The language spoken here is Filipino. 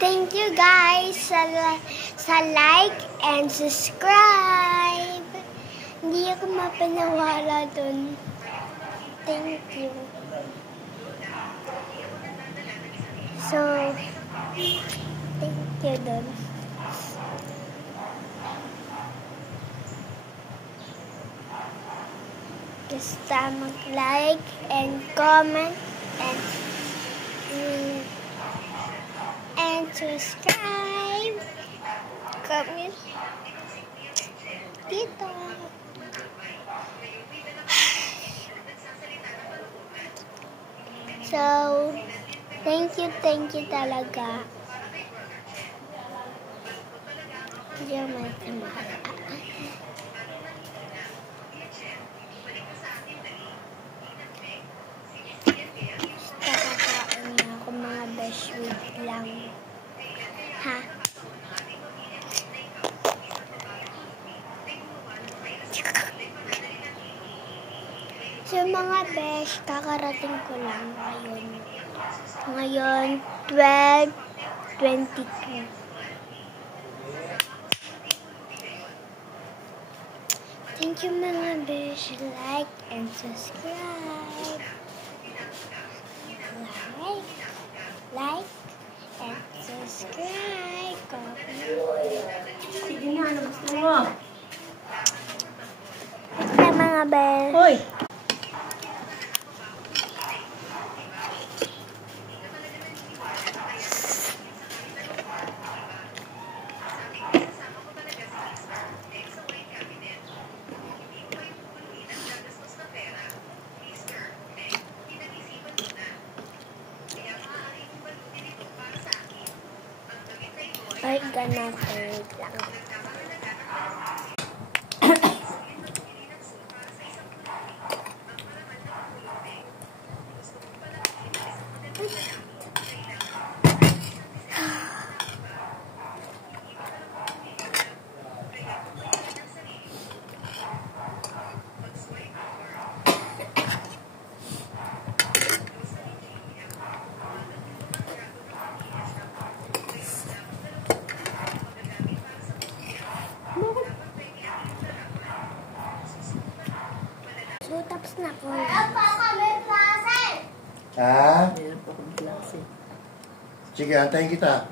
Thank you guys sa like and subscribe. Hindi ako mapaniwala dun. Thank you. So, thank you dun. Basta mag-like and comment and subscribe. Comment dito. So, thank you talaga. Diyan may kamara. Kakain na ako mga best week lang. Ha? So mga besh, kakarating ko lang ngayon. Ngayon, 12:22. Thank you mga besh. Like and subscribe. Like and subscribe. Sige na, ano gusto mo? Basta mga besh. Hoy! Ay, ganun lang. So, tapos na po. Ha? Meron pa akong klase. Sige, antayin kita.